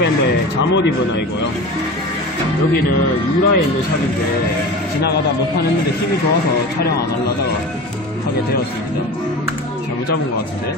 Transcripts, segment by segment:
핑크밴드의 잠옷 입은 아이고요. 여기는 유라에 있는 샵인데 지나가다 몇판 했는데 힘이 좋아서 촬영 안 하려다가 하게 되었습니다. 잘못 잡은 것 같은데.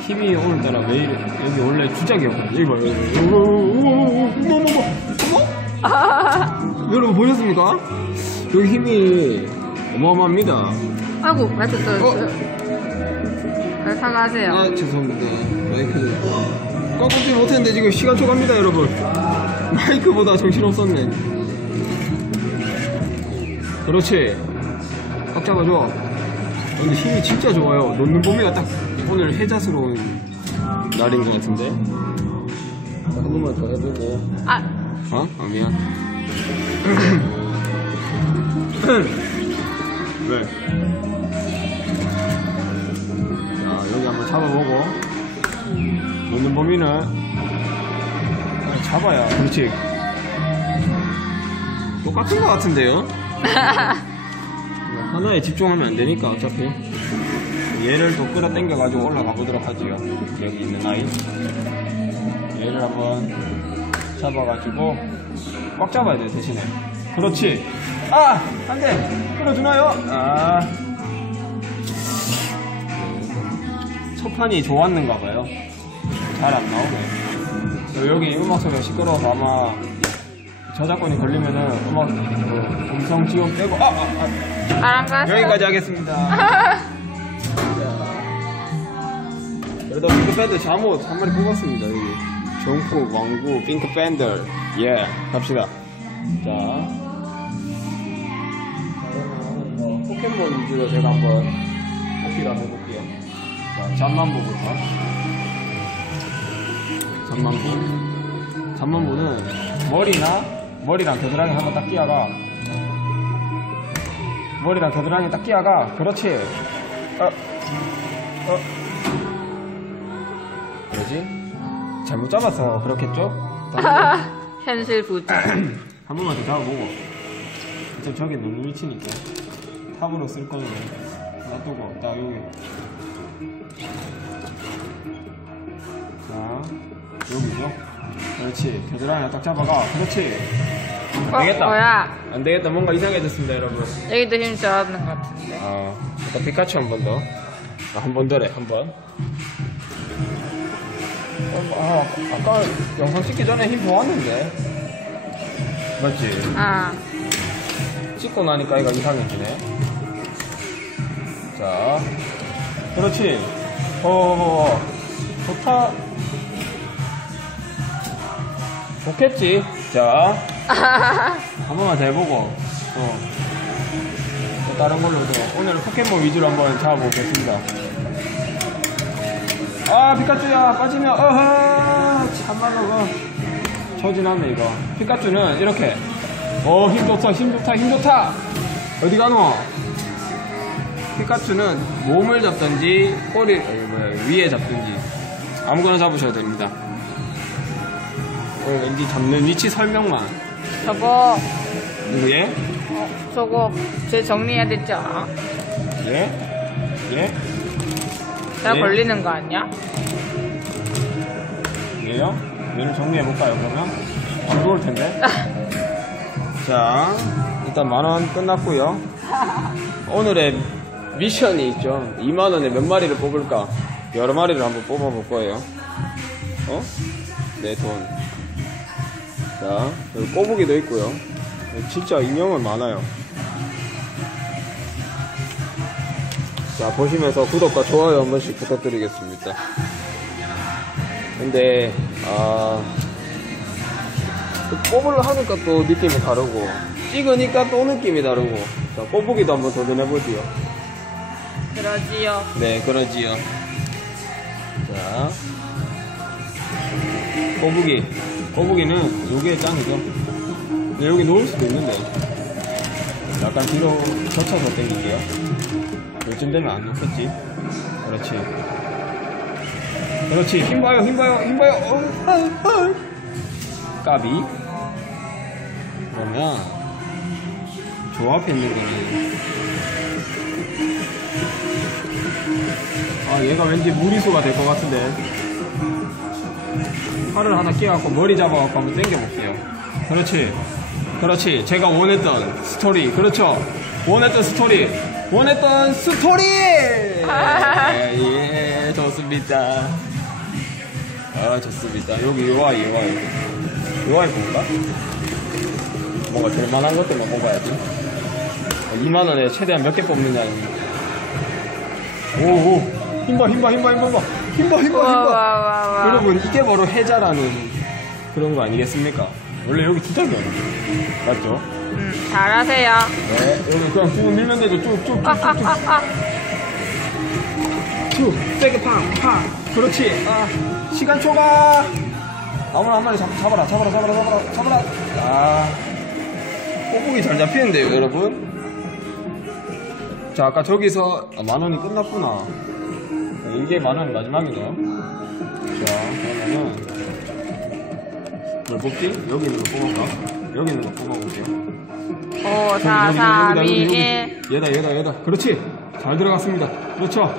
힘이 오늘따라 왜 이래? 여기 원래 주작이었거든요. 이거 봐요. 이거. 어머, 어머, 어머, 어머. 여러분 보셨습니까? 여기 힘이 어마어마합니다. 아이고, 마이크 떨어졌어요. 네, 사과하세요. 아 죄송합니다 마이크 를 꽉꽉지 못했는데? 지금 시간 초과입니다 여러분. 마이크보다 정신없었네. 그렇지. 꽉 잡아줘. 근데 힘이 진짜 좋아요. 놓는 봄이가 딱 오늘 해자스러운 날인 것 같은데. 한 번만 더 해보고. 아, 어? 아 미안. 왜? 자 여기 한번 잡아보고 놓는 범위는 잡아야. 그렇지. 똑같은 것 같은데요? 하나에 집중하면 안 되니까 어차피. 얘를 또 끌어 당겨 가지고 올라가 보도록 하지요. 여기 있는 아이 얘를 한번 잡아가지고 꽉 잡아야 돼 대신에. 그렇지. 아! 안돼! 끌어주나요? 아. 첫 판이 좋았는가 봐요 잘 안 나오네 여기 음악 소리가 시끄러워서 아마 저작권이 걸리면은 음악 그 음성 지원 빼고 아, 아, 아. 아랑가스. 여기까지 하겠습니다. 그래도 핑크밴드 잠옷 한 마리 뽑았습니다 여기. 정프 왕구 핑크밴드 예 갑시다. 자. 포켓몬 위주로 제가 한번 뽑기를 한번 해볼게요. 자 잠만보부터 잠만보 잠만보는 머리나 머리랑 겨드랑이 한번 딱 끼어가 머리랑 겨드랑이 딱 끼어가 그렇지 어, 어. 뭐지? 잘못 잡아서 그렇겠죠? 현실 부자. 한 번만 더 잡아보고 어차피 저기 너무 위치니까 탑으로 쓸 거는 놔두고 딱 여기 자 여기죠 그렇지 겨드랑이 딱 잡아가 그렇지 어, 되겠다 뭐야? 안 되겠다 뭔가 이상해졌습니다 여러분 여기도 힘 좋아하는 것 같은데. 아 일단 피카츄 한 번더 한번 더래 한 번 아, 아까 영상 찍기 전에 힘 좋았는데 맞지? 아, 찍고 나니까 얘가 이상해지네. 자, 그렇지. 어, 어, 어. 좋다. 좋겠지. 자, 한 번만 더 해보고, 또, 또 다른 걸로도, 오늘은 포켓몬 위주로 한번 잡아보겠습니다. 아, 피카츄야, 빠지면, 어허, 참말로, 어. 처진하네, 이거. 피카츄는 이렇게, 어, 힘 좋다, 힘 좋다, 힘 좋다! 어디 가노? 피카츄는 몸을 잡든지, 꼬리, 아니, 뭐야, 위에 잡든지, 아무거나 잡으셔도 됩니다. 어, 왠지 잡는 위치 설명만. 저거, 누구예? 어, 저거, 제 정리해야 되죠? 예? 예? 내가 예? 걸리는 거 아니야? 얘요? 얘를 정리해볼까요, 그러면? 안 좋을 텐데. 자, 일단 만원 끝났고요 오늘의 미션이 있죠. 2만원에 몇 마리를 뽑을까? 여러 마리를 한번 뽑아볼 거예요. 어? 내 돈. 자, 여기 꼬부기도 있고요. 진짜 인형은 많아요. 자, 보시면서 구독과 좋아요 한 번씩 부탁드리겠습니다. 근데, 아, 또 뽑으려 하니까 또 느낌이 다르고, 찍으니까 또 느낌이 다르고, 자, 꼬부기도 한번 도전해보지요. 그러지요. 네, 그러지요. 자, 꼬부기. 꼬부기는 요게 짱이죠. 근데 여기 놓을 수도 있는데, 약간 뒤로 젖혀서 당길게요. 요쯤 되면 안 놓겠지. 그렇지. 그렇지. 힘 봐요, 힘 봐요, 힘 봐요. 어, 어, 어. 까비. 그러면, 저 앞에 있는 거는, 아, 얘가 왠지 무리수가 될 것 같은데. 팔을 하나 끼워갖고 머리 잡아갖고 한번 당겨볼게요. 그렇지. 그렇지. 제가 원했던 스토리. 그렇죠. 원했던 스토리. 원했던 스토리! 예, 예, 좋습니다. 아, 좋습니다. 여기 요 아이, 요 아이. 요 아이 볼까? 뭔가 될 만한 것들만 뽑아야지. 2만원에 최대한 몇 개 뽑느냐. 오, 오. 힘봐, 힘봐, 힘봐, 힘봐, 힘봐, 힘봐, 와, 힘봐. 와. 여러분, 이게 바로 해자라는 그런 거 아니겠습니까? 원래 여기 두짝이야. 맞죠? 음, 잘하세요. 네. 여기 그냥 쭉 밀면 되죠. 쭉, 쭉, 쭉, 아, 쭉, 아, 쭉. 아, 아. 쭉. 세게 팡, 팡. 그렇지. 아, 시간 초과. 아무나 한 마리 잡, 잡아라, 잡아라, 잡아라, 잡아라, 잡아라. 아. 꼬북이 잘 잡히는데요, 여러분. 자, 아까 저기서 아, 만 원이 끝났구나. 이게 만 원이 마지막이네요. 자, 그러면은 뭘 뽑지? 여기 있는 거 뽑아볼까? 여기 있는 거 뽑아볼게요. 5, 4, 3, 2, 1. 얘다 얘다 얘다 그렇지 잘 들어갔습니다 그렇죠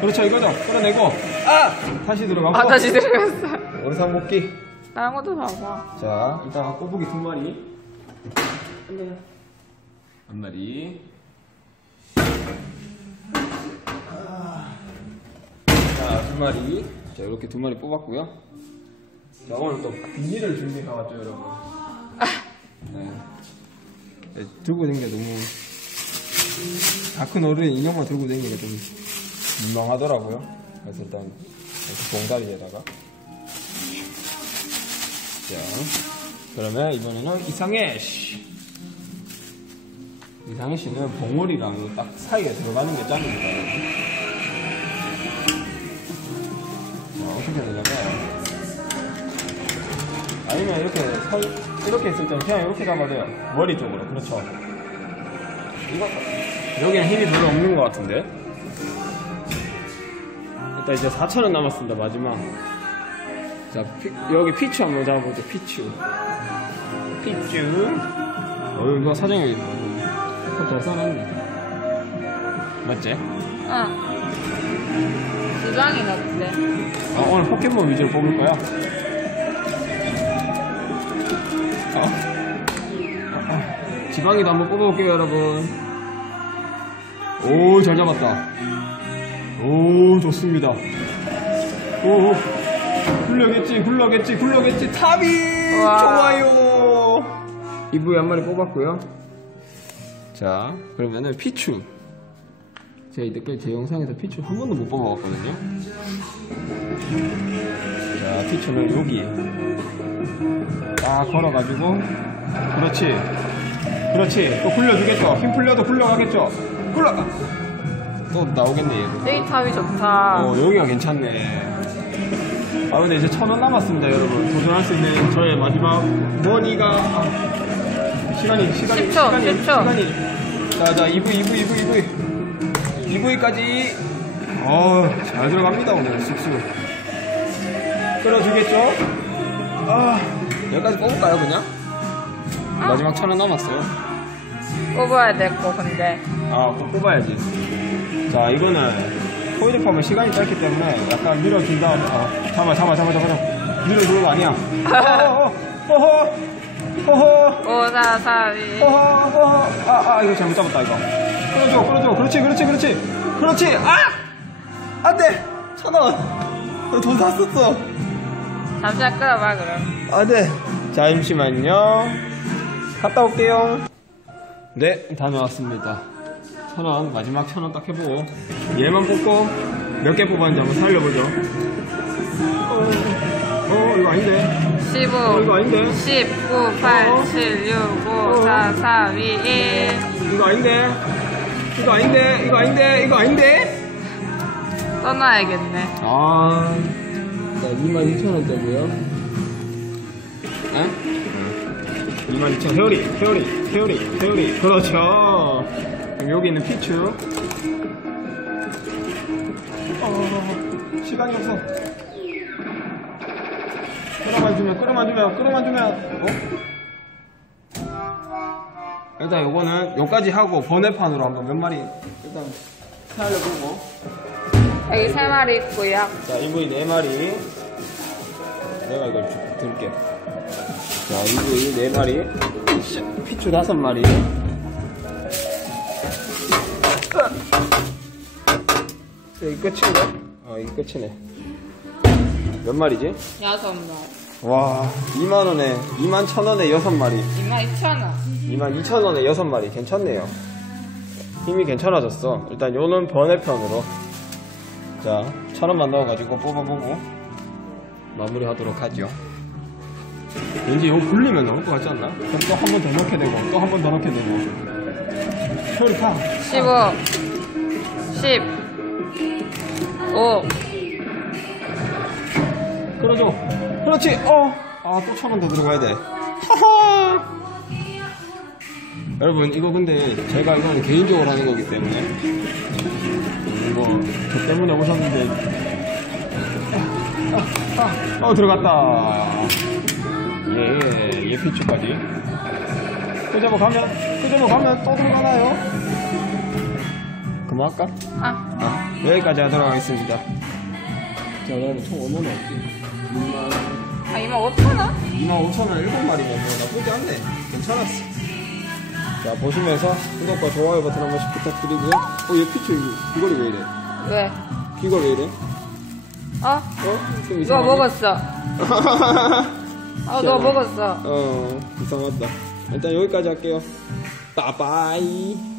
그렇죠 이거죠 끌어내고 아 다시 들어가고 아, 다시 들어갔어. 원상 복귀 다른 것도 봐봐. 자 이따가 꼬부기 두 마리 한 마리 자두 마리. 자 이렇게 두 마리 뽑았고요. 자 오늘 또 비닐을 준비해 왔죠 여러분. 네. 네, 들고 다니기가 너무 다 큰 어른 인형만 들고 다니기가 좀 민망하더라고요. 그래서 일단 이렇게 봉다리에다가. 자 그러면 이번에는 이상해 씨. 이상해 씨는 봉오리랑 딱 사이에 들어가는 게 짱입니다 어떻게 되냐면 아니면 이렇게 서, 이렇게 있을 때는 그냥 이렇게 잡아도 돼요. 머리 쪽으로. 그렇죠. 여기는 힘이 별로 없는 것 같은데. 일단 이제 4,000원 남았습니다, 마지막. 자, 피- 여기 피추 한번 잡아보죠, 피추. 피추. 어, 이거 사장님이 잘 써놨네. 맞지? 응. 두 장이 넣었대. 아, 오늘 포켓몬 위주로 뽑을 거야. 어? 아, 지방이도 한번 뽑아볼게요, 여러분. 오, 잘 잡았다. 오, 좋습니다. 오, 굴러겠지, 굴러겠지, 굴러겠지. 탑이! 와. 좋아요! 이브에 한 마리 뽑았고요. 자, 그러면은 피추. 제가 이때까지 제 영상에서 피추 한 번도 못 뽑아봤거든요. 자, 피처는 여기. 딱 걸어가지고. 그렇지. 그렇지. 또 굴려주겠죠. 힘 풀려도 굴러가겠죠. 굴러! 또 나오겠네, 얘도. 데이탑이 좋다. 어, 여기가 괜찮네. 아, 근데 이제 천 원 남았습니다, 여러분. 도전할 수 있는 저의 마지막 머니가. 아, 시간이, 시간이, 10초, 시간이, 10초. 시간이. 자, 자, 2V, 2V, 2V, 2V. 2V까지. 어, 잘 들어갑니다, 오늘. 쑥쑥. 끌어주겠죠? 아, 여기까지 뽑을까요, 그냥? 마지막 천 원 남았어요. 뽑아야 될 거 근데. 아, 꼭 뽑아야지. 자, 이거는 포이드 팝은 시간이 짧기 때문에 약간 밀어준 다음에, 아, 잠깐만, 잠깐만, 잠깐만, 잠깐만. 밀어주는 거 아니야. 어허, 어허, 어허, 5, 4, 3, 2, 1. 어허, 어허. 아, 아, 이거 잘못 잡았다, 이거. 끌어줘, 끌어줘. 그렇지, 그렇지, 그렇지. 그렇지. 아! 안 돼! 천 원. 돈 다 썼어. 잠시만 끌어봐 그럼. 아, 네. 잠시만요. 갔다 올게요. 네, 다녀왔습니다. 천 원, 마지막 천원 딱 해보고. 얘만 뽑고, 몇 개 뽑았는지 한번 살려보죠. 어, 어, 이거 아닌데. 15, 어, 이거 아닌데. 10, 9, 8, 7, 6, 5, 4, 3, 2, 1. 이거 아닌데. 이거 아닌데. 이거 아닌데. 이거 아닌데. 떠나야겠네. 아, 자, 22,000원대고요. 에? 22,000원. 회오리, 회오리, 회오리, 회오리. 그렇죠. 그럼 여기 있는 피추. 어, 시간이 없어. 끌어만 주면, 끌어만 주면, 끌어만 주면, 어? 일단 요거는 요까지 하고 번외판으로 한번 몇 마리 일단 살려보고 여기 세 마리 있고요. 자, 이분이 네 마리. 내가 이걸 줄- 들게. 자, 이거 이네 마리. 씨, 피추 다섯 마리. 자, 이 끝인가? 어, 이 끝이네. 몇 마리지? 여섯 마리. 와, 2만원에, 2만 천원에 여섯 마리. 2만 2천 원. 2만 2천원에 여섯 마리. 괜찮네요. 힘이 괜찮아졌어. 일단 요는 번외편으로. 자, 천원만 넣어가지고 뽑아보고 마무리 하도록 하죠. 왠지 이거 굴리면 나올 것 같지 않나? 그럼 또 한 번 더 넣게 되고, 또 한 번 더 넣게 되고. 소리 파. 15, 10, 5, 끌어줘. 그렇지. 어. 아, 또 천 원 더 들어가야 돼. 하하. 여러분, 이거 근데 제가 이거는 개인적으로 하는 거기 때문에. 이거 저 때문에 오셨는데. 아, 아, 어, 들어갔다. 예, 예, 피추까지. 끄집어 가면, 끄집어 가면 또 들어가나요? 그만할까? 아, 아, 여기까지 하도록 하겠습니다. 자, 그러면 총 얼마나 없지? 2만, 아 2만 5천 원? 2만 5천 원 7마리면 뭐 나쁘지 않네. 괜찮았어. 자, 보시면서 구독과 좋아요 버튼 한 번씩 부탁드리고요. 어, 얘 피치, 귀걸이 왜 이래? 왜? 귀걸이 왜 이래? 어? 어? 좀 이상하네. 먹었어? 어, 누가 먹었어? 어, 이상하다. 일단 여기까지 할게요. 빠빠이.